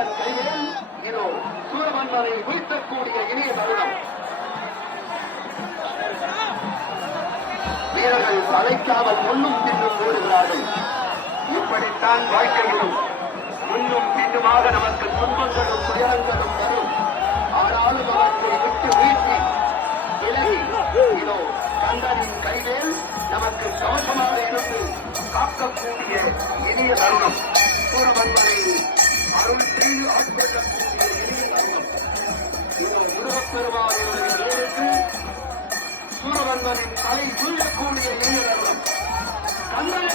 கந்தன் கையில் இதோ சூரமன்னரை வீழ்த்தக்கூடிய இனிய தருணம். வீரர்கள் அழைக்காமல் முன்னும் பின்னும் ஓடுகிறார்கள். இப்படித்தான் வாழ்க்கையிலும் முன்னும் பின்னுமாக நமக்கு துன்பங்களும் துயரங்களும் வரும். ஆனாலும் அவற்றை விட்டு வீழ்த்தி விலகி இதோ கந்தனின் கைவேல் நமக்கு கவசமாக இருந்து காக்கக்கூடிய இனிய தருணம். சூரமன்மனை அருள் செய்து ஆட்கொள்ளக்கூடிய இனிய தருணம். இதோ முருகப்பெருமானுடைய வேலுக்கு சூரமன்மனின் தலை துள்ளக்கூடிய இனிய தருணம். கந்தனை